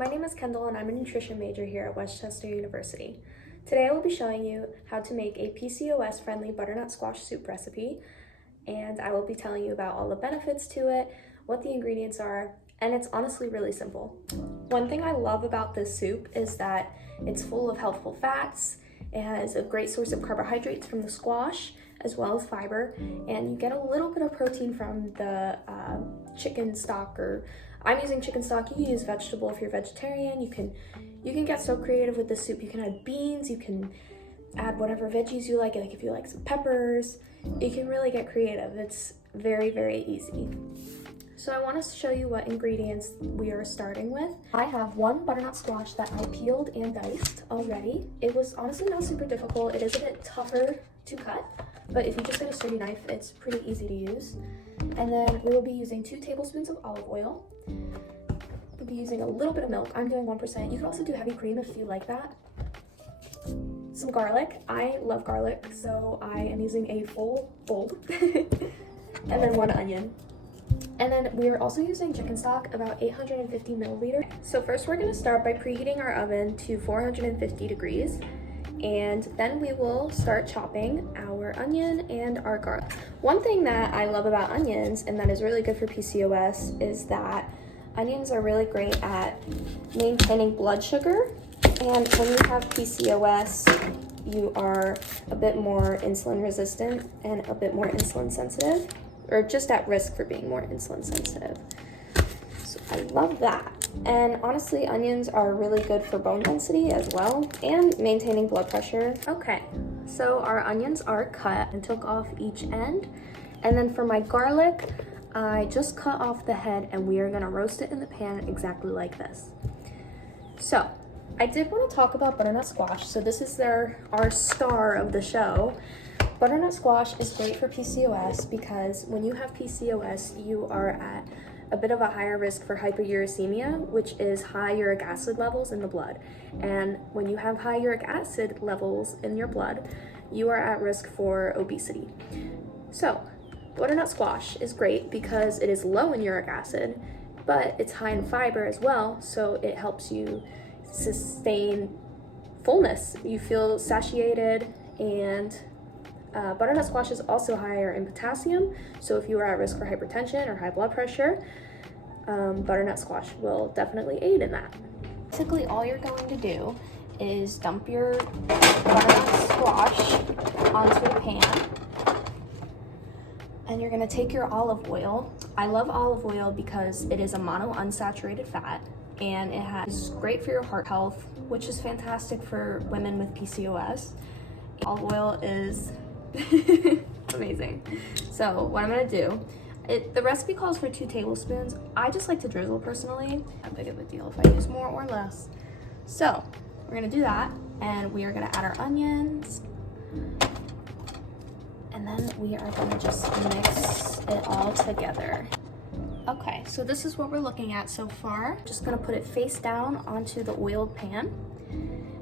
My name is Kendall and I'm a nutrition major here at Westchester University. Today I will be showing you how to make a PCOS friendly butternut squash soup recipe, and I will be telling you about all the benefits to it, what the ingredients are, and it's honestly really simple. One thing I love about this soup is that it's full of healthful fats. It has a great source of carbohydrates from the squash as well as fiber, and you get a little bit of protein from the chicken stock, or I'm using chicken stock. You can use vegetable if you're vegetarian. You can get so creative with this soup. You can add beans, you can add whatever veggies you like if you like some peppers. You can really get creative. It's very, very easy. So I want to show you what ingredients we are starting with. I have one butternut squash that I peeled and diced already. It was honestly not super difficult. It is a bit tougher to cut, but if you just get a sturdy knife, it's pretty easy to use. And then we will be using 2 tablespoons of olive oil. We'll be using a little bit of milk. I'm doing 1%. You can also do heavy cream if you like that. Some garlic. I love garlic, so I am using a full bowl. And then 1 onion. And then we are also using chicken stock, about 850 milliliters. So first we're gonna start by preheating our oven to 450 degrees. And then we will start chopping our onion and our garlic. One thing that I love about onions, and that is really good for PCOS, is that onions are really great at maintaining blood sugar. And when you have PCOS, you are a bit more insulin resistant and a bit more insulin sensitive, or just at risk for being more insulin sensitive. So I love that. And honestly, onions are really good for bone density as well, and maintaining blood pressure. Okay, so our onions are cut and took off each end. And then for my garlic, I just cut off the head, and we are gonna roast it in the pan exactly like this. So I did want to talk about butternut squash. So this is our star of the show. Butternut squash is great for PCOS because when you have PCOS, you are at a bit of a higher risk for hyperuricemia, which is high uric acid levels in the blood. And when you have high uric acid levels in your blood, you are at risk for obesity. So butternut squash is great because it is low in uric acid, but it's high in fiber as well, so it helps you sustain fullness. You feel satiated, and butternut squash is also higher in potassium, so if you are at risk for hypertension or high blood pressure, butternut squash will definitely aid in that. Basically, all you're going to do is dump your butternut squash onto a pan, and you're going to take your olive oil. I love olive oil because it is a monounsaturated fat, and it's great for your heart health, which is fantastic for women with PCOS. Olive oil is amazing. So what I'm gonna do, the recipe calls for 2 tablespoons. I just like to drizzle personally. Not big of a deal if I use more or less. So we're gonna do that, and we are gonna add our onions, and then we are gonna just mix it all together. Okay, so this is what we're looking at so far. Just gonna put it face down onto the oiled pan,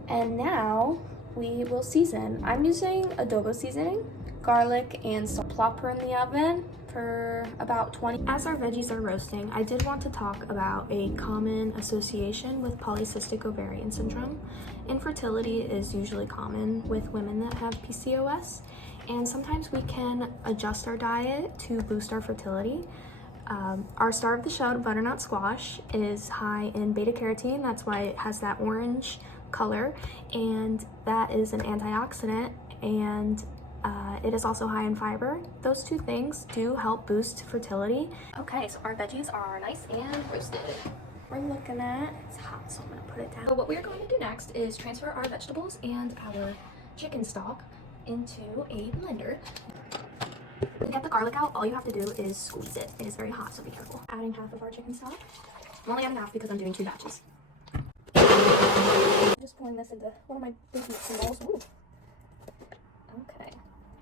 and now we will season. I'm using adobo seasoning, garlic, and salt. Plop her in the oven for about 20. As our veggies are roasting, I did want to talk about a common association with polycystic ovarian syndrome. Infertility is usually common with women that have PCOS, and sometimes we can adjust our diet to boost our fertility. Our star of the show, butternut squash, is high in beta carotene. That's why it has that orange color, and that is an antioxidant, and it is also high in fiber. Those 2 things do help boost fertility. Okay, so our veggies are nice and roasted. We're looking at, it's hot, so I'm gonna put it down. So what we're going to do next is transfer our vegetables and our chicken stock into a blender. To get the garlic out, all you have to do is squeeze it. It is very hot, so be careful. Adding half of our chicken stock. I'm only adding half because I'm doing 2 batches. I'm just pouring this into one of my big mixing bowls. Ooh. Okay.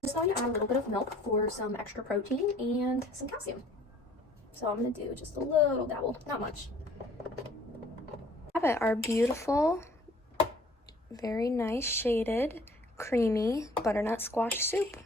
Just going to add a little bit of milk for some extra protein and some calcium. So I'm going to do just a little dabble, not much. Have it, our beautiful, very nice shaded, creamy butternut squash soup.